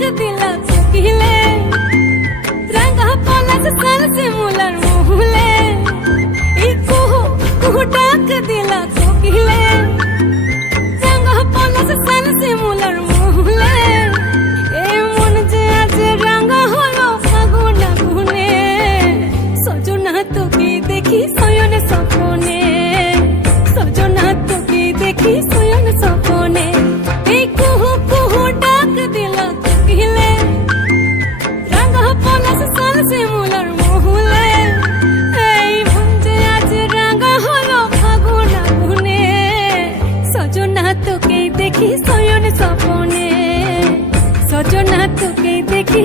ডাক দিলা কোকিলে, রাঙা পলাশ সাল শিমুলার মহুলে, এই কুহু কুহু ডাক দিলা কোকিলে, রাঙা পলাশ সাল শিমুলার মহুলে, এ মন যে আজ রাঙা হলো ফাগুন আগুনে, সজনা তোকে দেখি শয়ন স্বপনে, সজনা তোকে দেখি শয়ন স্বপনে, এই কুহু কুহু ডাক দিলা কোকিলে, রাঙা পলাশ সাল শিমুলার মহুলে, এই মন যে আজ রাঙা হলো ফাগুন আগুনে, সজনা তোকে দেখি শয়ন স্বপনে, সজনা তোকে দেখি